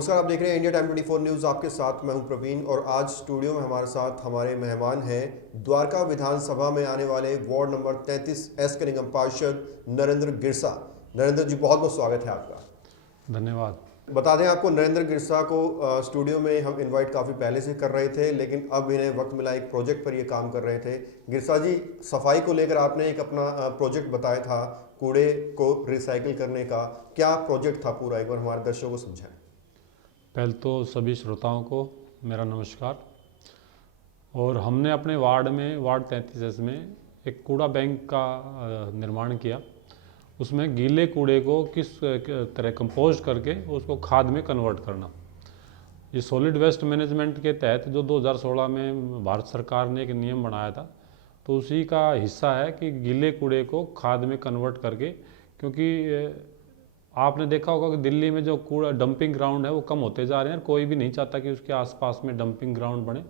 नमस्कार, आप देख रहे हैं इंडिया टाइम 24 न्यूज़। आपके साथ मैं हूं प्रवीण और आज स्टूडियो में हमारे साथ हमारे मेहमान हैं द्वारका विधानसभा में आने वाले वार्ड नंबर 33 के निगम पार्षद नरेंद्र गिरसा। नरेंद्र जी, बहुत बहुत स्वागत है आपका। धन्यवाद। बता दें आपको, नरेंद्र गिरसा को स्टूडियो में हम इनवाइट काफ़ी पहले से कर रहे थे, लेकिन अब इन्हें वक्त मिला, एक प्रोजेक्ट पर ये काम कर रहे थे। गिरसा जी, सफाई को लेकर आपने एक अपना प्रोजेक्ट बताया था, कूड़े को रिसाइकिल करने का। क्या प्रोजेक्ट था पूरा, एक बार हमारे दर्शकों को समझाएं। पहले तो सभी श्रोताओं को मेरा नमस्कार। और हमने अपने वार्ड 33 में एक कूड़ा बैंक का निर्माण किया। उसमें गीले कूड़े को किस तरह कंपोस्ट करके उसको खाद में कन्वर्ट करना। ये सॉलिड वेस्ट मैनेजमेंट के तहत जो 2016 में भारत सरकार ने एक नियम बनाया था, तो उसी का हिस्सा है कि गीले कूड़े को खाद में कन्वर्ट करके, क्योंकि आपने देखा होगा कि दिल्ली में जो कूड़ा डंपिंग ग्राउंड है वो कम होते जा रहे हैं। कोई भी नहीं चाहता कि उसके आसपास में डंपिंग ग्राउंड बने।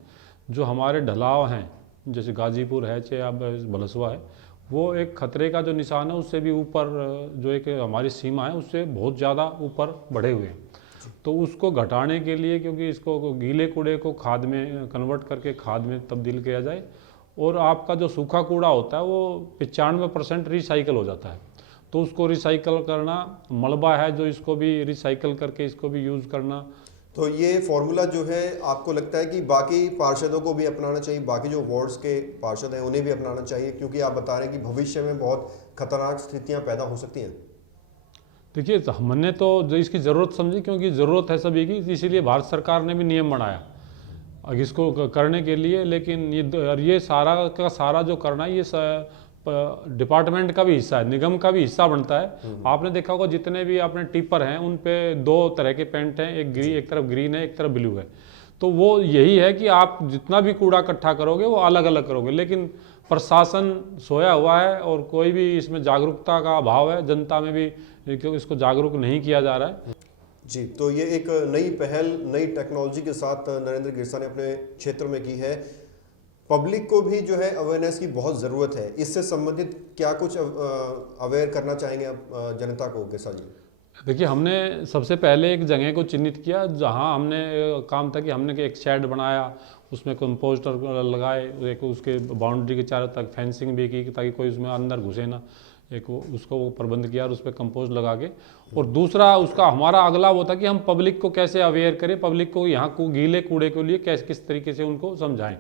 जो हमारे ढलाव हैं, जैसे गाजीपुर है चाहे अब भलसवा है, वो एक खतरे का जो निशान है उससे भी ऊपर, जो एक हमारी सीमा है उससे बहुत ज़्यादा ऊपर बढ़े हुए हैं। तो उसको घटाने के लिए, क्योंकि इसको गीले कूड़े को खाद में कन्वर्ट करके खाद में तब्दील किया जाए, और आपका जो सूखा कूड़ा होता है वो 95% रिसाइकल हो जाता है। तो उसको रिसाइकल करना, मलबा है जो इसको भी रिसाइकल करके इसको भी यूज़ करना। तो ये फॉर्मूला जो है, आपको लगता है कि बाकी पार्षदों को भी अपनाना चाहिए, बाकी जो वार्ड्स के पार्षद हैं उन्हें भी अपनाना चाहिए, क्योंकि आप बता रहे हैं कि भविष्य में बहुत खतरनाक स्थितियां पैदा हो सकती हैं। देखिए, हमने तो जो इसकी ज़रूरत समझी, क्योंकि ज़रूरत है सभी की, इसीलिए भारत सरकार ने भी नियम बनाया इसको करने के लिए। लेकिन ये सारा का सारा जो करना है, ये डिपार्टमेंट का भी हिस्सा है, निगम का भी हिस्सा बनता है। आपने देखा होगा जितने भी अपने टिपर हैं उन पे 2 तरह के पेंट हैं, एक तरफ ग्रीन है, एक तरफ ब्लू है। तो वो यही है कि आप जितना भी कूड़ा इकट्ठा करोगे वो अलग अलग करोगे, लेकिन प्रशासन सोया हुआ है और कोई भी इसमें जागरूकता का अभाव है, जनता में भी क्योंकि इसको जागरूक नहीं किया जा रहा है। जी, तो ये एक नई पहल, नई टेक्नोलॉजी के साथ नरेंद्र गिरसा ने अपने क्षेत्र में की है। पब्लिक को भी जो है अवेयरनेस की बहुत ज़रूरत है। इससे संबंधित क्या कुछ अवेयर करना चाहेंगे आप जनता को, गिरसा जी? देखिए, हमने सबसे पहले एक जगह को चिन्हित किया जहां हमने काम था कि हमने एक शेड बनाया, उसमें कंपोस्टर लगाए, एक उसके बाउंड्री के चारों तक फेंसिंग भी की ताकि कोई उसमें अंदर घुसे ना, एक उसको वो प्रबंध किया और उस पर कंपोस्ट लगा के। और दूसरा उसका हमारा अगला वो था कि हम पब्लिक को कैसे अवेयर करें, पब्लिक को यहाँ को गीले कूड़े के लिए कैसे किस तरीके से उनको समझाएं।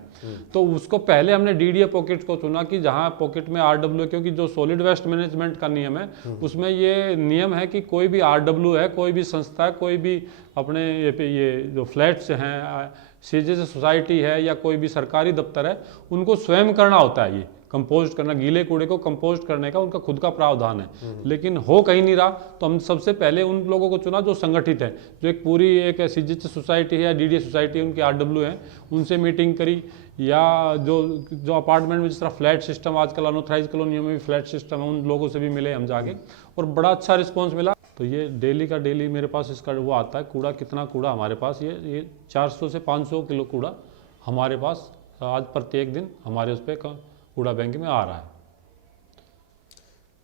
तो उसको पहले हमने डीडीए पॉकेट को चुना कि जहाँ पॉकेट में आरडब्ल्यू, क्योंकि जो सॉलिड वेस्ट मैनेजमेंट का नियम है उसमें ये नियम है कि कोई भी आरडब्ल्यू है, कोई भी संस्था है, कोई भी अपने ये जो फ्लैट्स हैं, सीजे सोसाइटी है या कोई भी सरकारी दफ्तर है, उनको स्वयं करना होता है ये कंपोस्ट करना, गीले कूड़े को कंपोस्ट करने का उनका खुद का प्रावधान है। लेकिन हो कहीं नहीं रहा, तो हम सबसे पहले उन लोगों को चुना जो संगठित है, जो एक पूरी एक सीजीएच सोसाइटी है या डीडीए सोसाइटी, उनकी आरडब्ल्यू है, उनसे मीटिंग करी। या जो अपार्टमेंट में जिस तरह फ्लैट सिस्टम, आजकल अनऑथराइज कॉलोनियों में भी फ्लैट सिस्टम है, उन लोगों से भी मिले हम जाके, और बड़ा अच्छा रिस्पॉन्स मिला। तो ये डेली का डेली मेरे पास इसका वो आता है कूड़ा, कितना कूड़ा हमारे पास, ये 400 से 500 किलो कूड़ा हमारे पास आज प्रत्येक दिन हमारे उस पर कूड़ा बैंक में आ रहा है।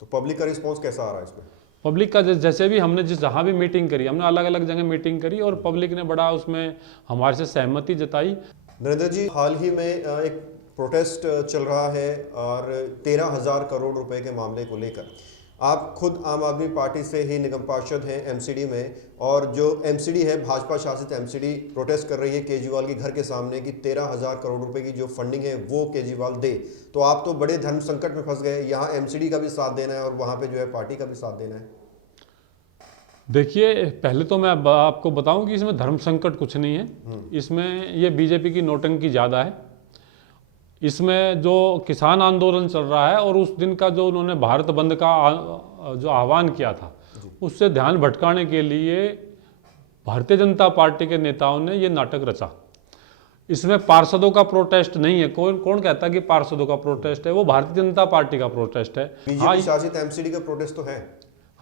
तो पब्लिक का रिस्पांस कैसा आ रहा है इसमें? पब्लिक का जैसे भी हमने जहाँ भी मीटिंग करी, हमने अलग अलग जगह मीटिंग करी और पब्लिक ने बड़ा उसमें हमारे से सहमति जताई। नरेंद्र जी, हाल ही में एक प्रोटेस्ट चल रहा है और 13,000 करोड़ रुपए के मामले को लेकर आप खुद आम आदमी पार्टी से ही निगम पार्षद हैं एमसीडी में, और जो एमसीडी है, भाजपा शासित एमसीडी, प्रोटेस्ट कर रही है केजरीवाल के घर के सामने कि 13,000 करोड़ रुपए की जो फंडिंग है वो केजरीवाल दे। तो आप तो बड़े धर्म संकट में फंस गए, यहाँ एमसीडी का भी साथ देना है और वहाँ पे जो है पार्टी का भी साथ देना है। देखिए, पहले तो मैं आपको बताऊं कि इसमें धर्म संकट कुछ नहीं है, इसमें ये बीजेपी की नौटंकी ज़्यादा है। इसमें जो किसान आंदोलन चल रहा है और उस दिन का जो उन्होंने भारत बंद का जो आह्वान किया था, उससे ध्यान भटकाने के लिए भारतीय जनता पार्टी के नेताओं ने ये नाटक रचा। इसमें पार्षदों का प्रोटेस्ट नहीं है। कौन कहता कि पार्षदों का प्रोटेस्ट है? वो भारतीय जनता पार्टी का प्रोटेस्ट है। बीजेपी शासित एमसीडी का प्रोटेस्ट तो है।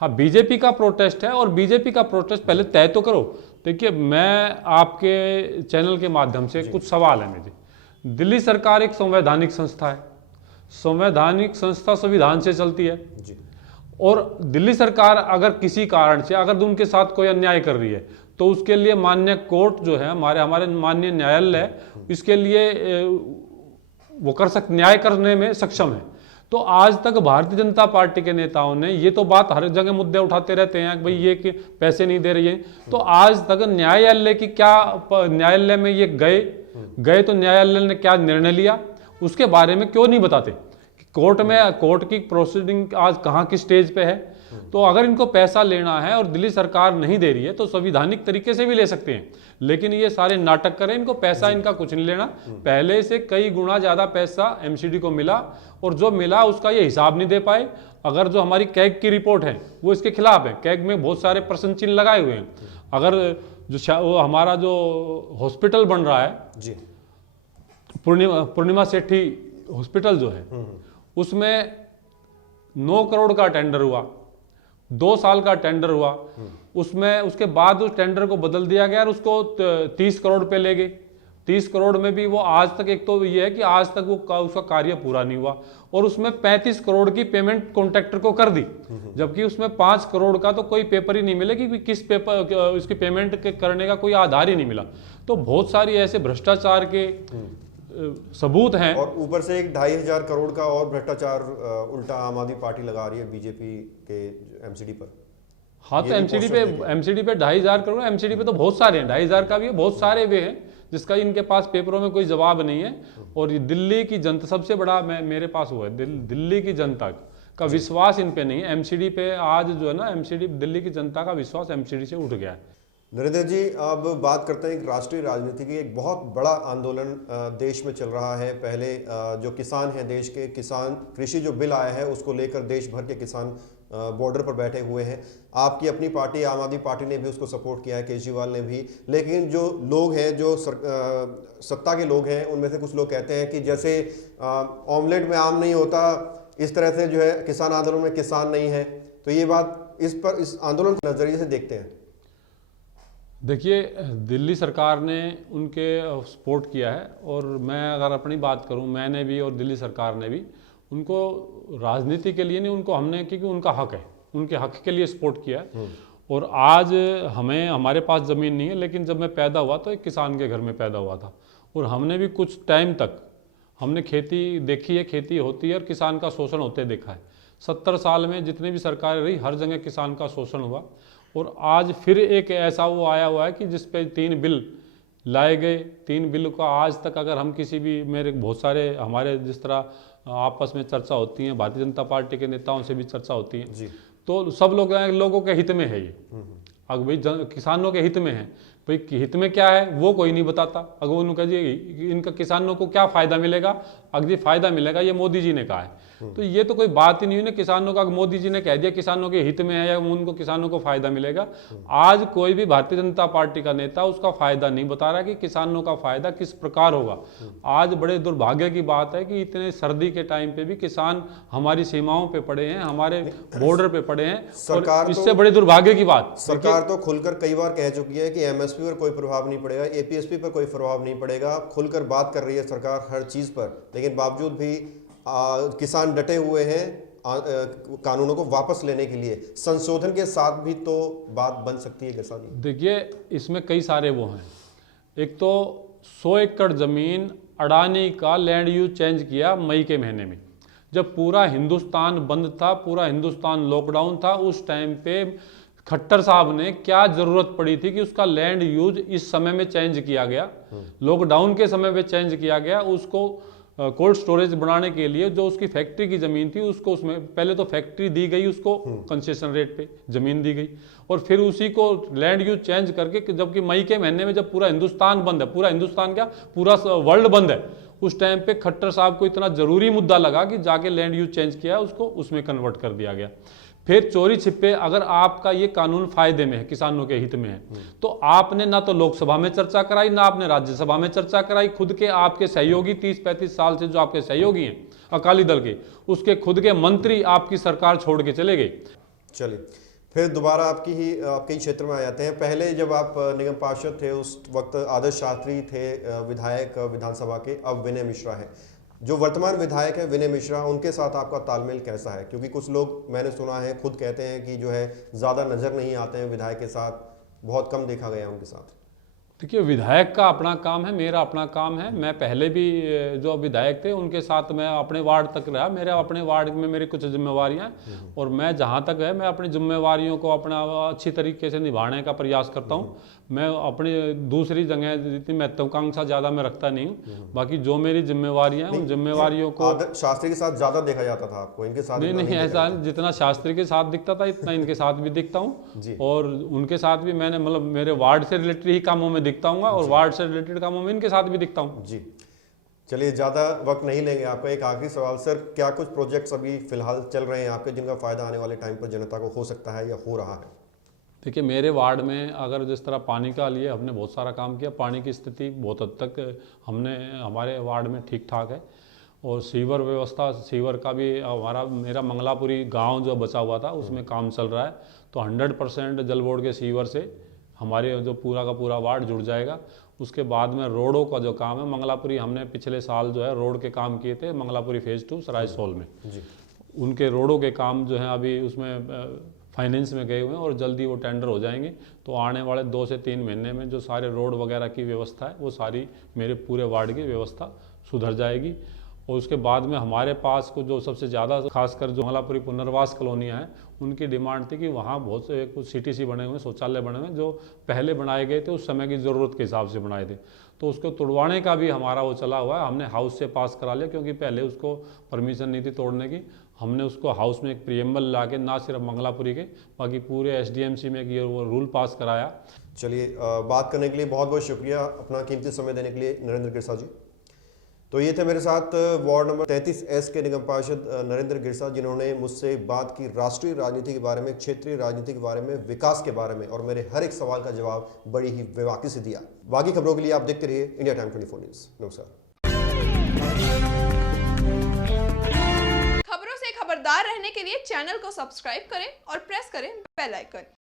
हाँ, बीजेपी का प्रोटेस्ट है, और बीजेपी का प्रोटेस्ट पहले तय तो करो। देखिए, मैं आपके चैनल के माध्यम से कुछ सवाल है मेरे। दिल्ली सरकार एक संवैधानिक संस्था है, संवैधानिक संस्था संविधान से चलती है जी। और दिल्ली सरकार अगर किसी कारण से, अगर उनके साथ कोई अन्याय कर रही है, तो उसके लिए माननीय कोर्ट जो है, हमारे माननीय न्यायालय इसके लिए वो न्याय करने में सक्षम है। तो आज तक भारतीय जनता पार्टी के नेताओं ने ये तो बात हर जगह मुद्दे उठाते रहते हैं कि भाई ये कि पैसे नहीं दे रही है, तो आज तक न्यायालय की क्या, न्यायालय में ये गए तो न्यायालय ने क्या निर्णय लिया उसके बारे में क्यों नहीं बताते? कोर्ट की प्रोसीडिंग आज कहाँ की स्टेज पे है? तो अगर इनको पैसा लेना है और दिल्ली सरकार नहीं दे रही है तो संविधानिक तरीके से भी ले सकते हैं, लेकिन ये सारे नाटक करें, इनको पैसा इनका कुछ नहीं लेना। पहले से कई गुना ज्यादा पैसा एमसीडी को मिला और जो मिला उसका ये हिसाब नहीं दे पाए। अगर जो हमारी कैग की रिपोर्ट है वो इसके खिलाफ है, कैग में बहुत सारे प्रश्न चिन्ह लगाए हुए हैं। अगर जो हमारा जो हॉस्पिटल बन रहा है जी, पूर्णिमा सेठी हॉस्पिटल जो है, उसमें 9 करोड़ का टेंडर हुआ, 2 साल का टेंडर हुआ, उसमें उसके बाद उस टेंडर को बदल दिया गया और उसको 30 करोड़ पे ले गए। 30 करोड़ में भी वो आज तक, एक तो ये है कि आज तक वो उसका कार्य पूरा नहीं हुआ और उसमें 35 करोड़ की पेमेंट कॉन्ट्रैक्टर को कर दी, जबकि उसमें 5 करोड़ का तो कोई पेपर ही नहीं मिले कि किस पेपर इसकी पेमेंट करने का कोई आधार ही नहीं मिला। तो बहुत सारी ऐसे भ्रष्टाचार के सबूत हैं। और ऊपर से एक 2,500 करोड़ का और भ्रष्टाचार उल्टा आम आदमी पार्टी लगा रही है बीजेपी के एमसीडी पर। हाँ, तो एमसीडी पे 2,500 करोड़, एमसीडी पे तो बहुत सारे हैं, 2,500 का भी है, बहुत सारे वे हैं जिसका इनके पास पेपरों में कोई जवाब नहीं है। और ये दिल्ली की जनता, सबसे बड़ा मेरे पास हुआ है, दिल्ली की जनता का विश्वास इन पे नहीं है। एमसीडी पे आज जो है ना, एमसीडी, दिल्ली की जनता का विश्वास एमसीडी से उठ गया है। नरेंद्र जी, अब बात करते हैं राष्ट्रीय राजनीति की। एक बहुत बड़ा आंदोलन देश में चल रहा है। पहले जो किसान हैं देश के, किसान कृषि जो बिल आया है उसको लेकर देश भर के किसान बॉर्डर पर बैठे हुए हैं। आपकी अपनी पार्टी आम आदमी पार्टी ने भी उसको सपोर्ट किया है, केजरीवाल ने भी। लेकिन जो लोग हैं, जो सत्ता के लोग हैं, उनमें से कुछ लोग कहते हैं कि जैसे ऑमलेट में आम नहीं होता, इस तरह से जो है किसान आंदोलन में किसान नहीं है। तो ये बात, इस आंदोलन के नजरिए से देखते हैं। देखिए, दिल्ली सरकार ने उनके सपोर्ट किया है और मैं अगर अपनी बात करूं, मैंने भी और दिल्ली सरकार ने भी उनको राजनीति के लिए नहीं, उनको हमने, क्योंकि उनका हक है, उनके हक के लिए सपोर्ट किया है। और आज हमारे पास ज़मीन नहीं है, लेकिन जब मैं पैदा हुआ तो एक किसान के घर में पैदा हुआ था और हमने भी कुछ टाइम तक हमने खेती देखी है, खेती होती है और किसान का शोषण होते देखा है। 70 साल में जितनी भी सरकारें रही, हर जगह किसान का शोषण हुआ। और आज फिर एक ऐसा वो आया हुआ है कि जिस पे 3 बिल लाए गए, 3 बिल का आज तक अगर हम किसी भी, मेरे बहुत सारे हमारे जिस तरह आपस में चर्चा होती है, भारतीय जनता पार्टी के नेताओं से भी चर्चा होती है जी, तो सब लोगों के हित में है ये। अगर भाई किसानों के हित में है, भाई हित में क्या है वो कोई नहीं बताता। अगर उन्होंने कहा इनका किसानों को क्या फायदा मिलेगा, अगर ये फायदा मिलेगा ये मोदी जी ने कहा है, तो ये तो कोई बात ही नहीं हुई ना। किसानों का मोदी जी ने कह दिया किसानों के हित में है या उनको किसानों को फायदा मिलेगा। आज कोई भी भारतीय जनता पार्टी का नेता उसका फायदा नहीं बता रहा कि किसानों का फायदा किस प्रकार होगा। आज बड़े दुर्भाग्य की बात है कि इतने सर्दी के टाइम पे भी किसान हमारी सीमाओं पे पड़े हैं, हमारे बॉर्डर पे पड़े हैं। सरकार, इससे बड़े दुर्भाग्य की बात, सरकार तो खुलकर कई बार कह चुकी है कि एमएसपी पर कोई प्रभाव नहीं पड़ेगा, एपीएसपी पर कोई प्रभाव नहीं पड़ेगा। खुलकर बात कर रही है सरकार हर चीज पर, लेकिन बावजूद भी किसान डटे हुए हैं कानूनों को वापस लेने के लिए। संशोधन के साथ भी तो बात बन सकती है किसान। देखिए, इसमें कई सारे वो हैं। एक तो 100 एकड़ जमीन अडानी का लैंड यूज चेंज किया मई के महीने में, जब पूरा हिंदुस्तान बंद था, पूरा हिंदुस्तान लॉकडाउन था। उस टाइम पे खट्टर साहब ने क्या जरूरत पड़ी थी कि उसका लैंड यूज इस समय में चेंज किया गया, लॉकडाउन के समय में चेंज किया गया। उसको कोल्ड स्टोरेज बनाने के लिए जो उसकी फैक्ट्री की ज़मीन थी उसको, उसमें पहले तो फैक्ट्री दी गई, उसको कंसेशन रेट पे ज़मीन दी गई और फिर उसी को लैंड यूज चेंज करके, जबकि मई के महीने में जब पूरा हिंदुस्तान बंद है, पूरा हिंदुस्तान क्या पूरा वर्ल्ड बंद है, उस टाइम पे खट्टर साहब को इतना ज़रूरी मुद्दा लगा कि जाके लैंड यूज चेंज किया, उसको उसमें कन्वर्ट कर दिया गया। फिर चोरी छिपे, अगर आपका ये कानून फायदे में है, किसानों के हित में है, तो आपने ना तो लोकसभा में चर्चा कराई, ना आपने राज्यसभा में चर्चा कराई। खुद के आपके सहयोगी 30-35 साल से जो आपके सहयोगी हैं अकाली दल के, उसके खुद के मंत्री आपकी सरकार छोड़ के चले गए। चलिए, फिर दोबारा आपके ही क्षेत्र में आ जाते हैं। पहले जब आप निगम पार्षद थे उस वक्त आदर्श शास्त्री थे विधायक विधानसभा के, अब विनय मिश्रा है जो वर्तमान विधायक है विनय मिश्रा। उनके साथ आपका तालमेल कैसा है? क्योंकि कुछ लोग, मैंने सुना है, खुद कहते हैं कि जो है ज़्यादा नज़र नहीं आते हैं विधायक के साथ, बहुत कम देखा गया उनके साथ। देखिए, विधायक का अपना काम है, मेरा अपना काम है। मैं पहले भी जो विधायक थे उनके साथ मैं अपने वार्ड तक रहा, मेरे अपने वार्ड में मेरी कुछ जिम्मेवारियां हैं और मैं जहां तक है मैं अपनी जिम्मेवारियों को अपना अच्छी तरीके से निभाने का प्रयास करता हूं। मैं अपनी दूसरी जगह जितनी महत्वाकांक्षा ज़्यादा मैं रखता नहीं हूँ। बाकी जो मेरी जिम्मेवारियां हैं उन जिम्मेवारियों को शास्त्री के साथ ज़्यादा देखा जाता था आपको, इनके साथ नहीं ऐसा जितना शास्त्री के साथ दिखता था इतना इनके साथ भी दिखता हूँ और उनके साथ भी मैंने मतलब मेरे वार्ड से रिलेटेड ही कामों में दिखता हूँ और वार्ड से रिलेटेड कामों में इनके साथ भी दिखता हूँ। जी चलिए, ज़्यादा वक्त नहीं लेंगे आपका। एक आखिरी सवाल सर, क्या कुछ प्रोजेक्ट्स अभी फिलहाल चल रहे हैं आपके जिनका फ़ायदा आने वाले टाइम पर जनता को हो सकता है या हो रहा है? देखिए, मेरे वार्ड में अगर जिस तरह पानी का लिए हमने बहुत सारा काम किया, पानी की स्थिति बहुत हद तक हमारे वार्ड में ठीक ठाक है और सीवर व्यवस्था, सीवर का भी मेरा मंगलापुरी गांव जो बचा हुआ था उसमें काम चल रहा है। तो 100% जल बोर्ड के सीवर से हमारे जो पूरा का पूरा वार्ड जुड़ जाएगा। उसके बाद में रोडों का जो काम है, मंगलापुरी हमने पिछले साल जो है रोड के काम किए थे मंगलापुरी फेज़ 2 सराय सोल में जी। उनके रोडों के काम जो है अभी उसमें फाइनेंस में गए हुए हैं और जल्दी वो टेंडर हो जाएंगे। तो आने वाले 2 से 3 महीने में जो सारे रोड वगैरह की व्यवस्था है वो सारी मेरे पूरे वार्ड की व्यवस्था सुधर जाएगी। और उसके बाद में हमारे पास को जो सबसे ज़्यादा खासकर जो मंगलापुरी पुनर्वास कॉलोनियाँ हैं उनकी डिमांड थी कि वहाँ बहुत से कुछ CTC बने हुए, शौचालय बने हुए जो पहले बनाए गए थे उस समय की ज़रूरत के हिसाब से बनाए थे। तो उसको तोड़वाने का भी हमारा वो चला हुआ है। हमने हाउस से पास करा लिया क्योंकि पहले उसको परमिशन नहीं थी तोड़ने की। हमने उसको हाउस में एक प्रियम्बल ला के ना सिर्फ मंगलापुरी के बाकी पूरे SDMC में ये वो रूल पास कराया। चलिए, बात करने के लिए बहुत बहुत शुक्रिया, अपना कीमती समय देने के लिए नरेंद्र गिरसा जी। तो ये थे मेरे साथ वार्ड नंबर 33S के निगम पार्षद नरेंद्र गिरसा, जिन्होंने मुझसे बात की राष्ट्रीय राजनीति के बारे में, क्षेत्रीय राजनीति के बारे में, विकास के बारे में और मेरे हर एक सवाल का जवाब बड़ी ही बेबाकी से दिया। बाकी खबरों के लिए आप देखते रहिए इंडिया टाइम 24 न्यूज़। नमस्कार। खबरों से खबरदार रहने के लिए चैनल को सब्सक्राइब करें और प्रेस करें बेल आइकन।